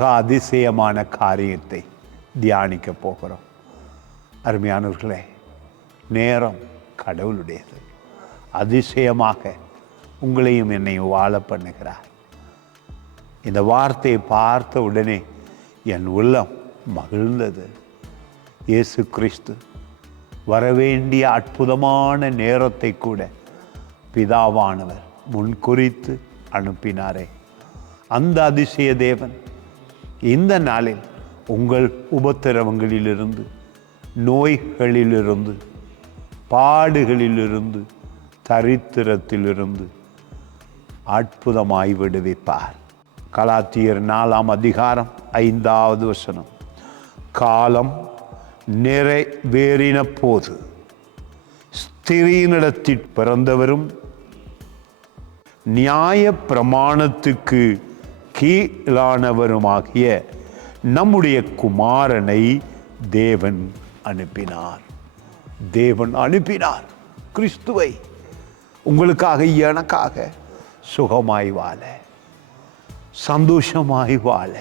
மகா அதிசயமான காரியத்தை தியானிக்க போகிறோம். அருமையானவர்களே, நேரம் கடவுளுடையது. அதிசயமாக உங்களையும் என்னையும் வாழ பண்ணுகிறார். இந்த வார்த்தையை பார்த்த உடனே என் உள்ளம் மகிழ்ந்தது. இயேசு கிறிஸ்து வரவேண்டிய அற்புதமான நேரத்தை கூட பிதாவானவர் முன்குறித்து அனுப்பினாரே. அந்த அதிசய தேவன் இந்த நாளில் உங்கள் உபத்திரவங்களிலிருந்து, நோய்களிலிருந்து, பாடுகளிலிருந்து, தரித்திரத்திலிருந்து அற்புதமாய் விடுவிப்பார். கலாத்தியர் 4ஆம் அதிகாரம் 5வது வசனம். காலம் நிறைவேறின போது ஸ்திரீனிடத்தில் பிறந்தவரும் நியாய பிரமாணத்துக்கு கீழானவருமாகிய நம்முடைய குமாரனை தேவன் அனுப்பினார். தேவன் அனுப்பினார் கிறிஸ்துவை உங்களுக்காக, எனக்காக சுகமாய் வாழ, சந்தோஷமாய் வாழ,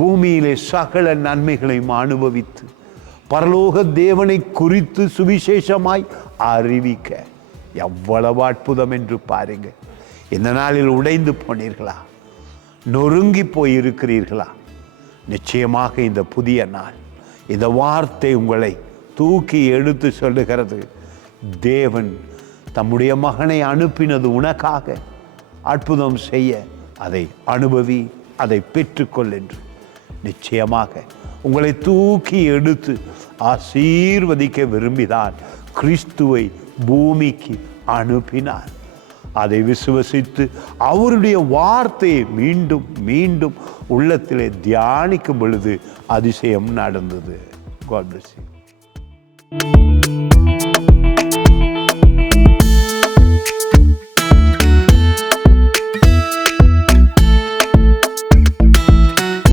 பூமியிலே சகல நன்மைகளையும் அனுபவித்து பரலோக தேவனை குறித்து சுவிசேஷமாய் அறிவிக்க. எவ்வளவு அற்புதம் என்று பாருங்க. இந்த நாளில் உடைந்து போனீர்களா? நொறுங்கி போயிருக்கிறீர்களா? நிச்சயமாக இந்த புதிய நாள், இந்த வார்த்தை உங்களை தூக்கி எடுத்து சொல்லுகிறது. தேவன் தம்முடைய மகனை அனுப்பினது உனக்காக அற்புதம் செய்ய. அதை அனுபவி, அதை பெற்றுக்கொள் என்று நிச்சயமாக உங்களை தூக்கி எடுத்து ஆசீர்வதிக்க விரும்பினார். கிறிஸ்துவை பூமிக்கு அனுப்பினார். அதை விசுவசித்து அவருடைய வார்த்தையை மீண்டும் மீண்டும் உள்ளத்திலே தியானிக்கும் பொழுது அதிசயம் நடந்தது. God bless you.